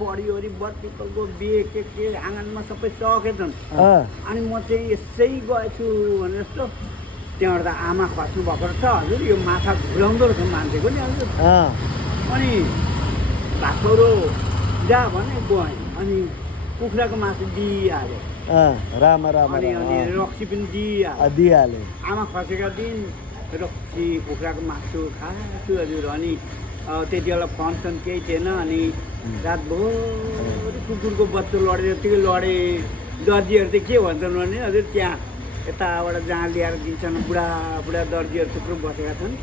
परिवरी बत्तीको बिहे के आँगनमा सबै सकेछन्। अनि म चाहिँ यसै गएछु भने जस्तो त्यहाँबाट त आमा खस्नु भएको रहेछ हजुर, यो माथा घुराउँदो रहेछ मान्छेको नि हजुर। अनि भातौरो जा भने गएँ, अनि कुखुराको मासु दिइहाल्यो। राम राम अनि रक्सी पनि दिइहाल्यो। आमा खसेका दिन रक्सी कुखुराको मासु खाएको हजुर। अनि त्यति बेला फङ्सन केही थिएन, अनि रातभरि कुकुरको बच्चो लडेर यत्तिकै लडे। दर्जीहरू चाहिँ के भन्छन् भने हजुर त्यहाँ यताबाट जहाँ ल्याएर दिन्छन् बुढा बुढा दर्जीहरू थुप्रो बसेका छन्।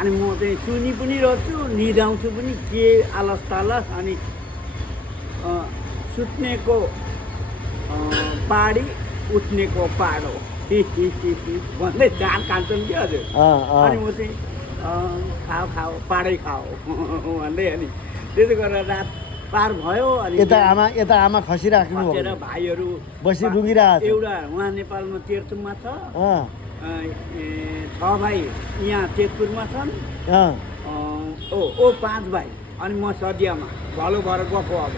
अनि म चाहिँ सुनि पनि रहन्छु, निदाउँछु पनि के आलस तालस। अनि सुत्नेको पाडी उठ्नेको पाडो भन्दै जान खान्छन् कि हजुर। अनि म चाहिँ खाऊ पाडै खाऊ भन्दै, अनि त्यसो गरेर रात पार भयो। अनि यता आमा खसिराख्नु खसेर भाइहरू बसी रुगिरहेको एउटा उहाँ नेपालमा तेर्तुममा छ, 6 भाइ यहाँ तेजपुरमा छन्, 5 भाइ। अनि म सदियामा भलो भएर गएको अब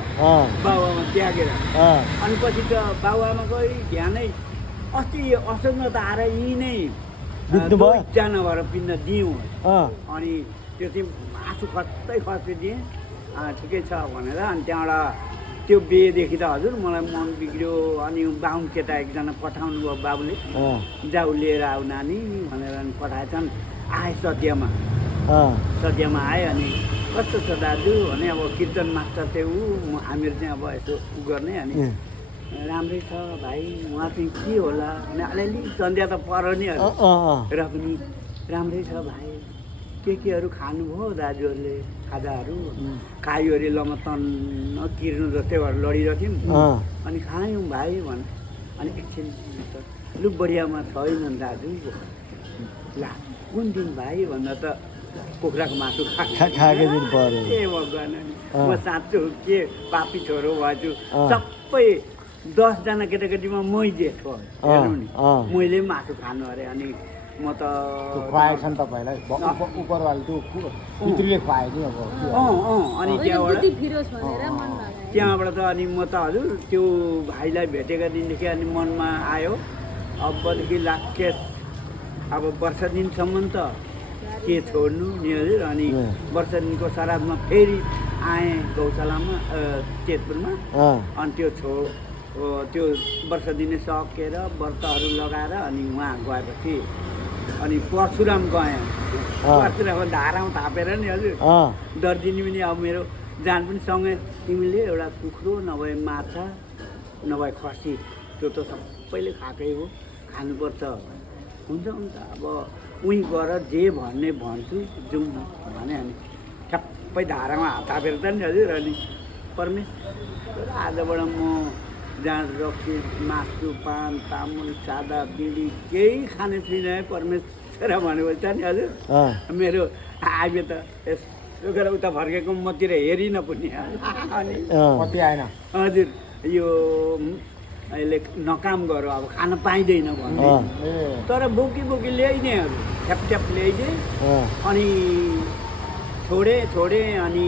बाबुआमा त्यागेर। अनि पछि त बाबुआमाकै ध्यानै अस्ति असोजमा त आएर यहीँ नै 2जना भएर पिण्ड दियौँ। अनि त्यो चाहिँ आँसु खस्दै दिएँ, ठिकै छ भनेर। अनि त्यहाँबाट त्यो बिहेदेखि त हजुर मलाई मन बिग्रियो। अनि बाहुन केटा एकजना पठाउनु भयो बाबुले, जाऊ लिएर आऊ नानी भनेर अनि पठाएछन्। आए सदियामा आएँ। अनि कस्तो छ दाजु भने अब कीर्तन मास्टर चाहिँ हामीहरू चाहिँ अब यसो गर्ने। अनि राम्रै छ भाइ, उहाँ चाहिँ के होला भने अलिअलि सन्ध्या त पर नि र पनि राम्रै छ भाइ। केहरू खानुभयो दाजुहरूले खाजाहरू? खायो अरे लमतन किर्नु जस्तै भएर लडिरहेथ्यौँ। अनि खायौँ भाइ भने। अनि एकछिन लु बढियामा छैन दाजु। ला कुन दिन भाइ भन्दा त कुखुराको मासु खाएको दिन पर्यो। ए भगवान्, म साँच्चो के पापी छोरो भएछु। सबै 10जना केटाकेटीमा मै जेठो हेर्नु नि, मैले मासु खानु अरे। अनि म त खुवाएछ नि तपाईँलाई उपरवाले त्यो पितृले खुवायो नि अब। अनि त्यहाँबाट त अनि म त हजुर त्यो भाइलाई भेटेका दिनदेखि अनि मनमा आयो अबदेखि लाखेस अब वर्ष दिनसम्म त के छोड्नु नि हजुर। अनि वर्ष दिनको श्राद्धमा फेरि आएँ गौशालामा तेजपुरमा। अनि त्यो वर्ष दिने सकेर व्रतहरू लगाएर अनि उहाँ गएपछि अनि परशुराम गएँ। परशुराममा धारामा थापेर नि हजुर दर्जिनी पनि अब मेरो जान पनि सँगै, तिमीले एउटा कुखुरो नभए माछा नभए खसी त्यो त सबैले खाएकै हो, खानुपर्छ। हुन्छ अब उहीँ गएर जे भन्ने भन्छु जाउँ भने। अनि ठ्याप्पै धारामा हात थापेर त नि हजुर। अनि परमेश्वर आजबाट म जहाँ रक्सी मासु पान तामुल सादा बिडी केही खाने छुइनँ परमेश्वर भनेपछि त नि हजुर। मेरो आइबे त यसो गरेर उता फर्केको मतिर हेरिनँ पनि। अनि कति आएन हजुर, यो अहिले नकाम गर अब खान पाइँदैन भन्दै, तर बोकी ल्याइदिएँ ठ्याप ल्याइदिएँ। अनि छोडेँ। अनि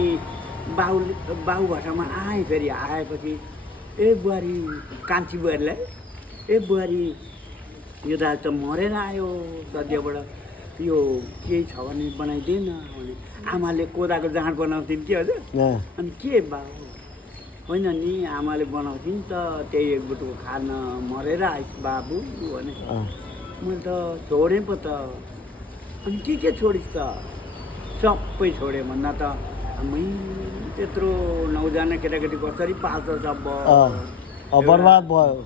बाउ भटामा आएँ। फेरि आएपछि ए बुहारी, कान्छी बुहारीलाई, ए बुहारी यो दाजु त मरेर आयो सद्यबाट, यो केही छ भने बनाइदिएन भने। आमाले कोदाको जाँड बनाउँथिन् कि हजुर। अनि के बाउ? होइन नि आमाले बनाउँथिन् त, त्यही एक बुटुको खान मरेर आइस बाबु भने। मैले त छोडेँ पो त। अनि के छोडिस् त? सबै छोडेँ भन्दा त आमै त्यत्रो 9जना केटाकेटी कसरी पाल्छ सब बर्बाद भयो।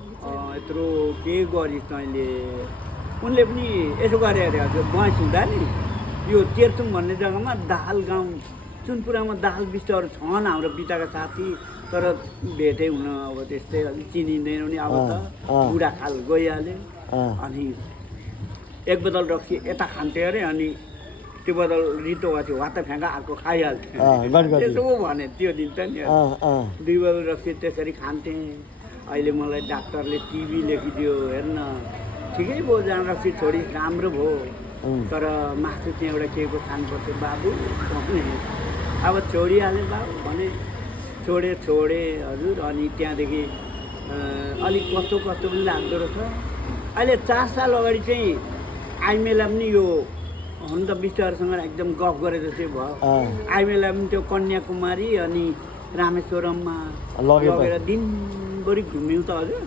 यत्रो के गरिस् तैँले? उनले पनि यसो गरे अरे हजुर, भैँस हुँदा नि यो तेर्तुङ भन्ने जग्गामा दाहाल गाउँ चुनपुरामा दाहाल बिस्टहरू छन् हाम्रो पिताका साथी, तर भेटै हुन अब त्यस्तै अलिक चिनिँदैन नि अब त बुढाखाल गइहाल्यो। अनि एक बोतल रक्सी यता खान्थ्यो अरे। अनि त्यो बोतल रितो भएको थियो, वात्ता फ्याँका अर्को खाइहाल्थ्यो। त्यसो भने त्यो दिन त नि 2 बोतल रक्सी त्यसरी खान्थेँ। अहिले मलाई डाक्टरले टिबी लेखिदियो, हेर्न ठिकै भयो जहाँ रक्सी छोडी राम्रो भयो, तर मासु चाहिँ एउटा के को खानुपर्छ बाबु भने। अब छोडिहालेँ बाबु भने, छोडे हजुर। अनि त्यहाँदेखि अलिक कस्तो पनि लाग्दो रहेछ। अहिले 4 साल अगाडि चाहिँ आइमेला पनि यो हुन त विष्टहरूसँग एकदम गफ गरे जस्तै भयो। आइमेला पनि त्यो कन्याकुमारी अनि रामेश्वरममा लगेर दिनभरि घुम्यौँ त हजुर।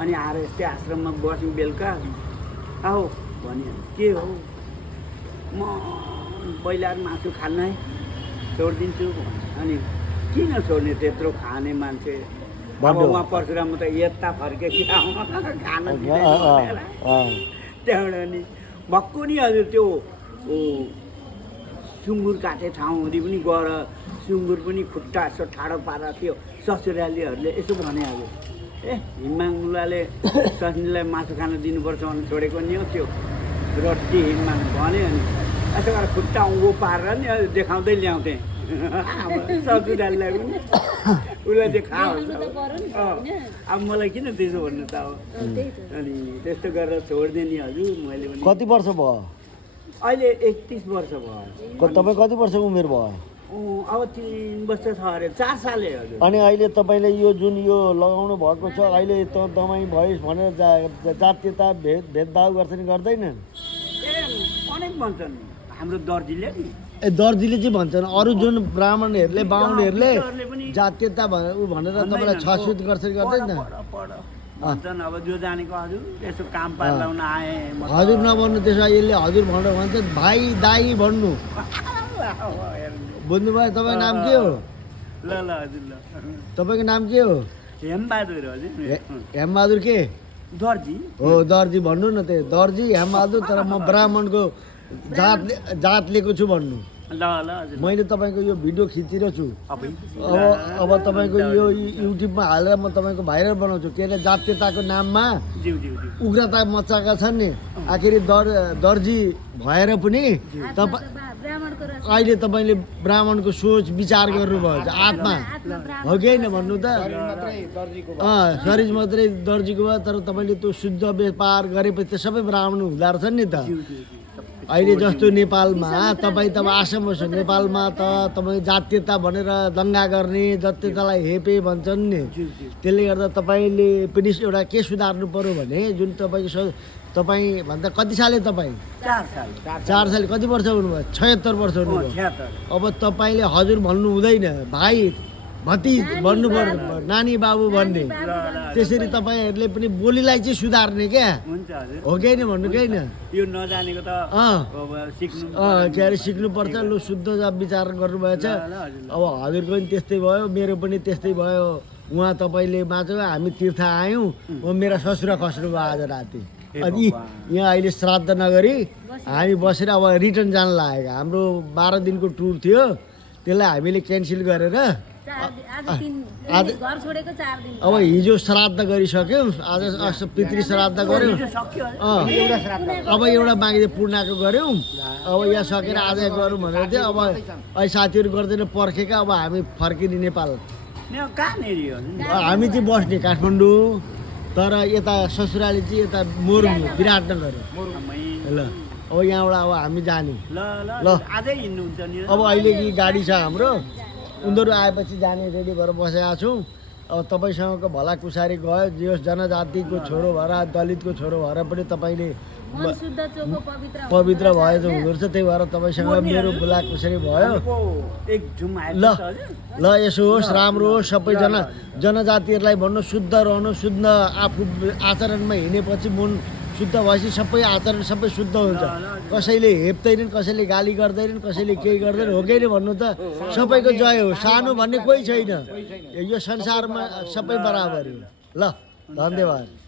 अनि आएर यस्तै आश्रममा बस्यौँ बेलुका। आऊ भन्यो के हो म बैलार मासु खान्न है छोडिदिन्छु। अनि किन छोड्ने त्यत्रो खाने मान्छे। अब उहाँ परशुराम त यता फर्के कि खान त्यहाँबाट अनि भक्कु नि हजुर त्यो सुँगुर काटे ठाउँहरू पनि गएर सुँगुर पनि खुट्टा यसो ठाडो पारेर थियो। ससुरालीहरूले यसो भने हजुर हिम्माङलाले ससुरालीलाई मासु खान दिनुपर्छ भने छोडेको नि हो त्यो रड्डी हिम्माङ भन्यो। अनि यसो गरेर खुट्टा उँभो पारेर नि देखाउँदै ल्याउँथेँ ससुरालीलाई पनि। उसलाई चाहिँ खाओस् अब मलाई किन त्यसो भन्नु त अब। अनि त्यस्तो गरेर छोडिदिएँ नि हजुर मैले पनि। कति वर्ष भयो अहिले 31 वर्ष भयो। तपाईँ कति वर्ष उमेर भयो अब 3 वर्ष छ अरे 4 सालै हजुर। अनि अहिले तपाईँले यो जुन यो लगाउनु भएको छ अहिले त दमाई भइस् भनेर जातीयता भेदभाव गर्छन् गर्दैनन् अनेक भन्छन् हाम्रो दर्जीले नि। दर्जीले चाहिँ भन्छन् अरू जुन ब्राह्मणहरूले बाहुनहरूले जातीयता भनेर तपाईँलाई छुट गर्छन् गर्दैन भन्छन्। अब जो जानेको हजुर यसो काम पार लाउन आए हजुर नभन्नु त्यसो यसले हजुर भनेर भन्छ भाइ दाई भन्नु। बुझ्नुभयो तपाईँको नाम के हो? ल हजुर ल तपाईँको नाम के हो? हेमबहादुर हजुर। हेमबहादुर के? दर्जी हो दर्जी भन्नु न त्यो दर्जी हेमबहादुर। तर म ब्राह्मणको जात लिएको छु भन्नु। ल हजुर। मैले तपाईँको यो भिडियो खिचिरहेको छु। अब तपाईँको यो युट्युबमा हालेर म तपाईँको भाइरल बनाउँछु। के अरे जातीयताको नाममा उग्रता मचाएका छन् नि। आखिर दर्जी भएर पनि अहिले तपाईँले ब्राह्मणको सोच विचार गर्नुभयो आत्मा हो कि होइन भन्नु त। शरीर मात्रै दर्जीको भयो तर तपाईँले त्यो शुद्ध व्यापार गरेपछि त सबै ब्राह्मण हुँदो रहेछ नि त। अहिले जस्तो नेपालमा तपाईँ तब आसाम बस्छ नेपालमा त तपाईँ जातीयता भनेर दङ्गा गर्ने जातीयतालाई हेपे भन्छन् नि। त्यसले गर्दा तपाईँले पनि एउटा के सुधार्नु पर्यो भने जुन तपाईँ भन्दा कति साले तपाईँ? 4 साल। कति वर्ष हुनुभयो? 76 वर्ष हुनुभयो। अब तपाईँले हजुर भन्नु हुँदैन भाइ भतिज भन्नु पर्यो नानी बाबु भन्ने। त्यसरी तपाईँहरूले पनि बोलीलाई चाहिँ सुधार्ने क्या हो कि होइन भन्नु कि होइन? यो नजानेको त के अरे सिक्नुपर्छ। लु शुद्ध विचार गर्नुभएछ। अब हजुरको पनि त्यस्तै भयो मेरो पनि त्यस्तै भयो। उहाँ तपाईँले बाँच्यो हामी तीर्थ आयौँ। मेरा ससुरा खस्नु भयो आज राति। अनि यहाँ अहिले श्राद्ध नगरी हामी बसेर अब रिटर्न जान लागेको। हाम्रो 12 दिनको टुर थियो त्यसलाई हामीले क्यान्सल गरेर अब हिजो श्राद्ध गरिसक्यौँ। आज पितृ श्राद्ध गऱ्यौँ। अब एउटा बाँकी पूर्णाको गऱ्यौँ। अब यहाँ सकेर आज गरौँ भनेर थियो। अब अहिले साथीहरू गर्दैन पर्खेका। अब हामी फर्किने नेपाल। हामी चाहिँ बस्ने काठमाडौँ तर यता ससुराली चाहिँ यता मोरङ विराटनगर। ल अब यहाँबाट अब हामी जाने। ल अब अहिले कि गाडी छ हाम्रो। उनीहरू आएपछि जाने रेडी भएर बसेका छौँ। अब तपाईँसँगको भला कुसारी गयो जे होस् जनजातिको छोरो भएर दलितको छोरो भएर पनि तपाईँले पवित्र भएछ हुँदो रहेछ। त्यही भएर तपाईँसँग मेरो भला कुसारी भयो। ल यसो होस् राम्रो होस्। सबैजना जनजातिहरूलाई भन्नु शुद्ध रहनु। शुद्ध आफू आचरणमा हिँडेपछि मन शुद्ध भएपछि सबै आचरण सबै शुद्ध हुन्छ। कसैले हेप्दैनन् कसैले गाली गर्दैनन् कसैले केही गर्दैन हो कि भन्नु त। सबैको जय हो। सानो भन्ने कोही छैन यो संसारमा सबै बराबर हो। ल धन्यवाद।